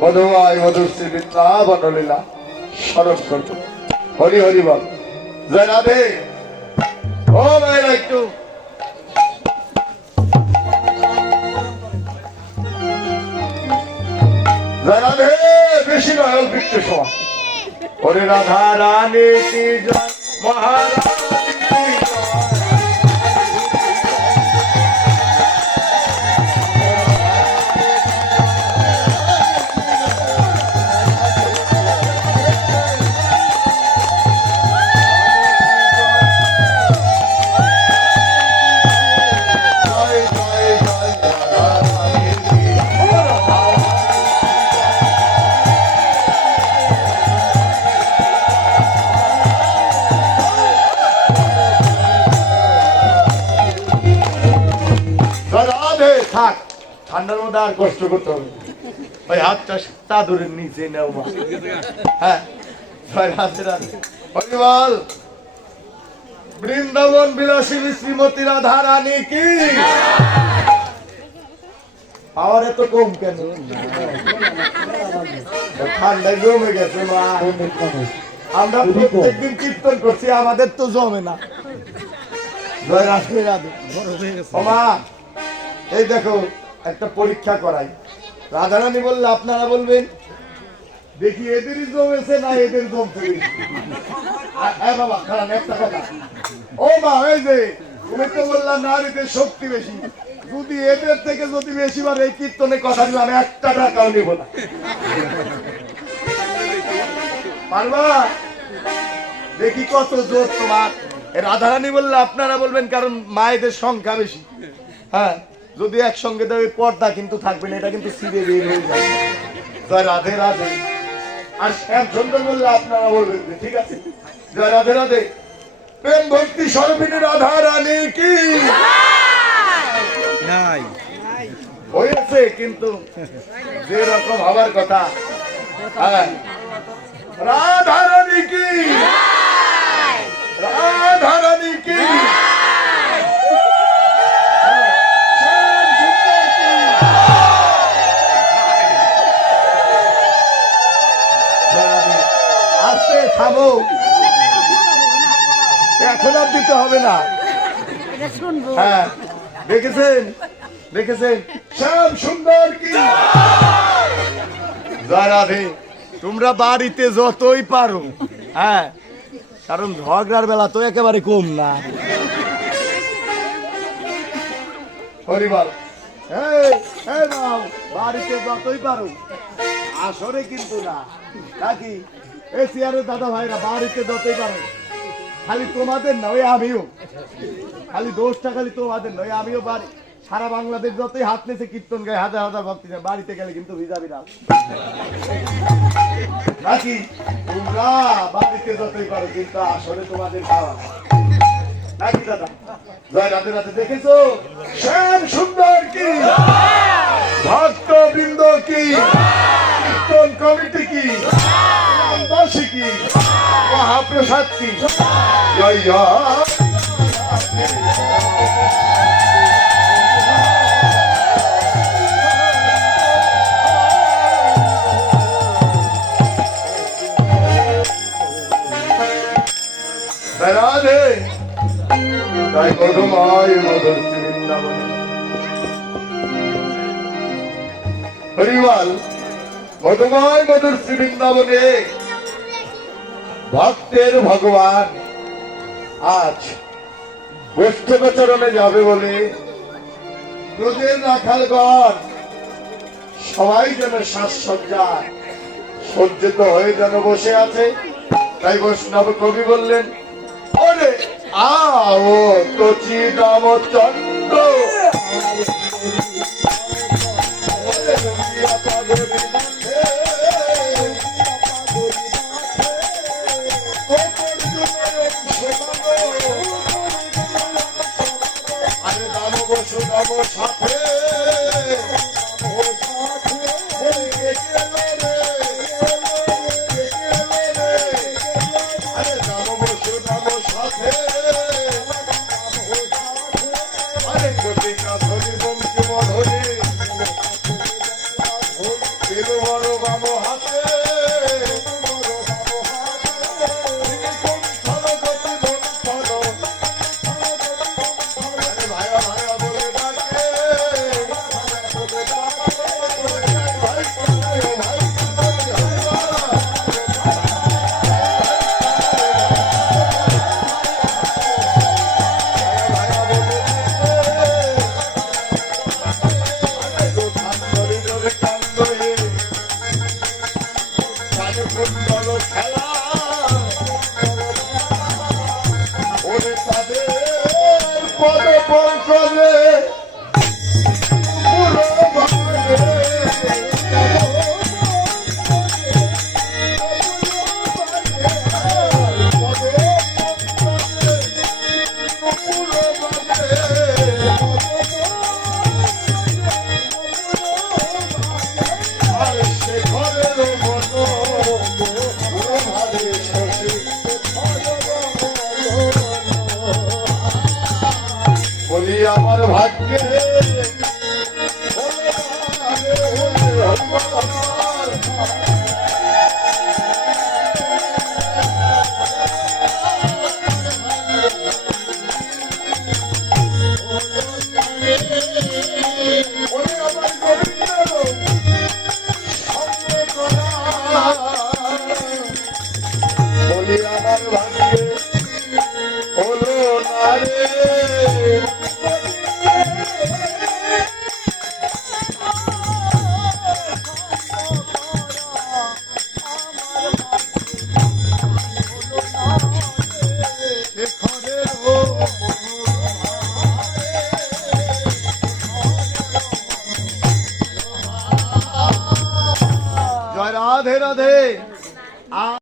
মধুময় মধুশ্রী বৃন্দাবনলীলা স্মরণ করব। হরি হরি বল। জয় রাধে। ও ভাইরা একটু জয় রাধে। বেশি নয়, অল্প একটু সময়। হরে রাধা রানী কি জয়, মহারানী কি জয়। থাক, ঠান্ডার মধ্যে আর কষ্ট করতে হবে। ওই হাতটা চাদরের নিচে নেও। হ্যাঁ, হরিবল। বৃন্দাবন বিলাসী শ্রীমতী রাধা রানী কি। পাওয়ার এত কম কেন? ঠান্ডায় জমে গেছে মা। আমরা প্রত্যেকদিন কীর্তন করছি, আমাদের তো জমে না। জয় রাধে রাধে। ও মা, এই দেখো একটা পরীক্ষা করাই। রাধারানী বললে আপনারা বলবেন, দেখি এদেরই জমেছে না এদের জমছে। বাবা খারাপ একটা কথা। ও মা, এই যে তুমি তো বললাম নারীদের শক্তি বেশি, যদি এদের থেকে যদি বেশি বার এই কীর্তনে কথা দিলাম, একটা টাকাও নিব না। পারবা? দেখি কত জোর তোমার। রাধারানী বললে আপনারা বলবেন, কারণ মায়েদের সংখ্যা বেশি। হ্যাঁ, যদি একসঙ্গে দেবে পর্দা কিন্তু থাকবে না, এটা কিন্তু সিঁড়ে বের হয়ে যাবে। জয় রাধে রাধে। আর শ্যাম সুন্দর বললে আপনারা বলবেন, ঠিক আছে। জয় রাধে রাধে। প্রেম ভক্তি স্বরূপিণী রাধা রানী কি হয়েছে, কিন্তু যে রকম হবার কথা। হ্যাঁ, রাধা রানী কি, রাধা রানী কি। থামো, এখন আর দিতে হবে না। হ্যাঁ, দেখেছেন দেখেছেন শ্যাম সুন্দর কি। জয় রাধে। তোমরা বাড়িতে যতই পারো, হ্যাঁ, কারণ ঝগড়ার বেলা তো একেবারে কম না। হরিবল। বাড়িতে যতই পারো, আসরে কিন্তু না, নাকি? এই সিয়ারের দাদা ভাইরা বাড়িতে যতই পারো, খালি তোমাদের নয়, আমিও খালি দোষটা খালি তোমাদের নয়, আমিও বাড়ি সারা বাংলাদেশ যতই হাত নেছে কীর্তন গায়ে হাজার হাজার ভক্তি, বাড়িতে গেলে কিন্তু ভিজাবি না, নাকি? তোমরা বাড়িতে যতই পারো, কিন্তু আসলে তোমাদের খাওয়া, নাকি দাদা? জয় রাধে রাধে। দেখেছো শ্যাম সুন্দর কি, ভক্ত বৃন্দ কি, কীর্তন কমিটি কি, বাসী কি, মহাপ্রসাদ কি। জয় জয়। রাধে। তাই মধুময় মধুশ্রী বৃন্দাবন। হরিবল। মধুময় মধুশ্রী বৃন্দাবনে ভক্তের ভগবান আজ বৈষ্ণবচরণে যাবে বলে ব্রজের রাখালগণ সবাই যেন সাজসজ্জায় সজ্জিত হয়ে যেন বসে আছে। তাই বৈষ্ণব কবি বললেন, ওরে আও কচি দামচন্দ্র, সাথে মল্লিকা ধরি বঙ্কিম ধরি এলো বড় বাবু হাতে ভাইয়া ভাইয়া বলে ডাকে খেলা ওরে তাদের পদ পঙ্কজে পুরো বলি আমার ভাগ্যে বলি আমার ভাগ্যে হলো না রে জয় রাধে রাধে।